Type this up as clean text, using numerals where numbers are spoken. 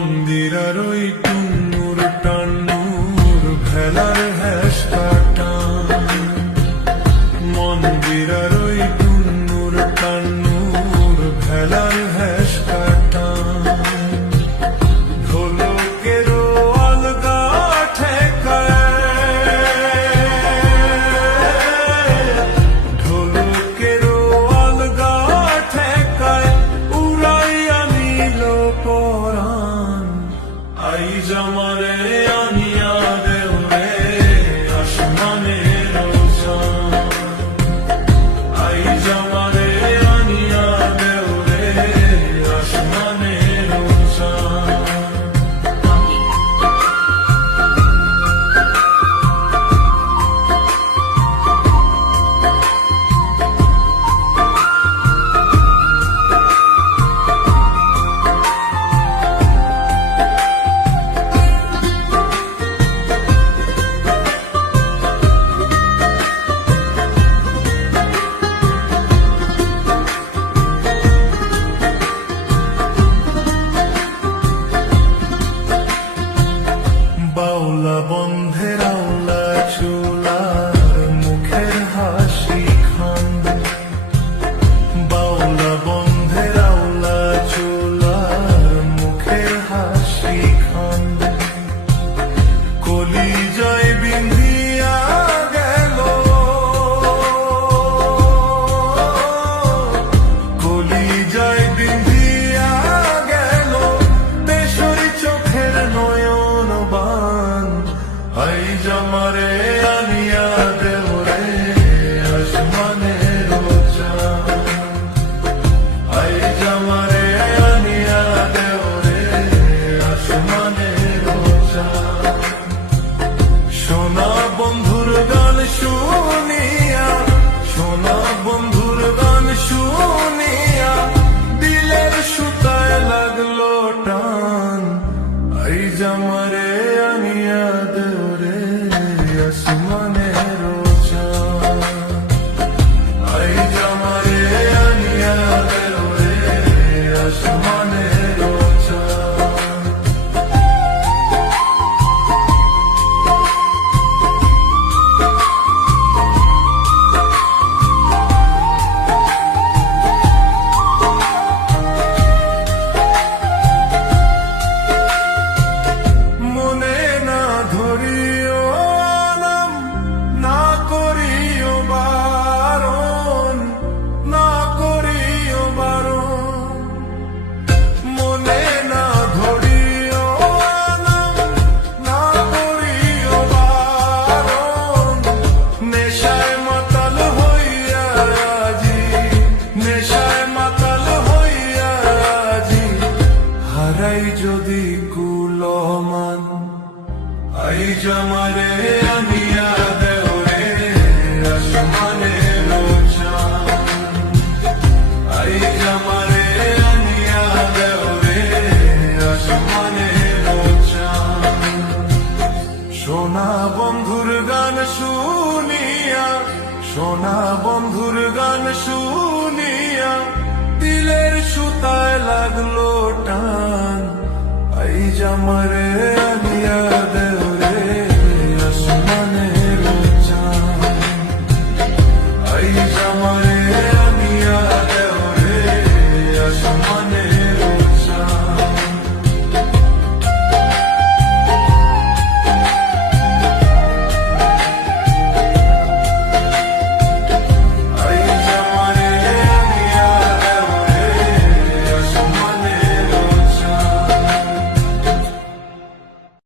মন্দিরার ওই টুন্নুর টান্নুর ভেলার হ্যাসটা টান, মন্দিরার ওই টুন্নুর টান্নুর ভেলার হ্যাসটা টান, ঢোলকেরও আলগা ঠেকায়, ঢোলকেরও আলগা ঠেকায় উড়াইয়া নিল পরাণ। আই জামারে আনিয়া দেও রে আসমানের চাঁদ, আই জামারে আনিয়া দেও রে আসমানের চাঁদ। বাউলা বন্ধের আওলা চুলার মুখের হাসি খান্দ, বাউলা বন্ধের আওলা চুলার মুখের হাসি খান্দ, কলিজায় বিন্ধিয়া গেল, কলিজায় বিন্ধিয়া গেল দেশরি চোখের নয়ন বান। আই জামারে আনিয়া দেও রে আসমানের চাঁদ, আই জামারে আনিয়া দেও রে আসমানের চাঁদ। সোনা বন্ধুর গান শুনিয়া, সোনা বন্ধুর গান শুনিয়া দিলের সুতায় লাগলো টান। আই জামারে আনিয়া দেও রে আসমানের চাঁদ, আই জামারে আনিয়া দেও রে আসমানের চাঁদ। মনে না ধরিও নাম, না করিও বারণ, না করিও বারণ, মনে না ধরিও নাম, না করিও বারণ। নেশায় মাতাল হইয়া আজি, নেশায় মাতাল হইয়া আজি হারাই যদি কুলমান। আই জামারে আনিয়া দেও রে আসমানের চাঁদ, আই জামারে আনিয়া দেও রে আসমানের চাঁদ। সোনা বন্ধুর গান শুনিয়া, সোনা বন্ধুর গান শুনিয়া দিলের সুতায় লাগলো টান। আই জামারে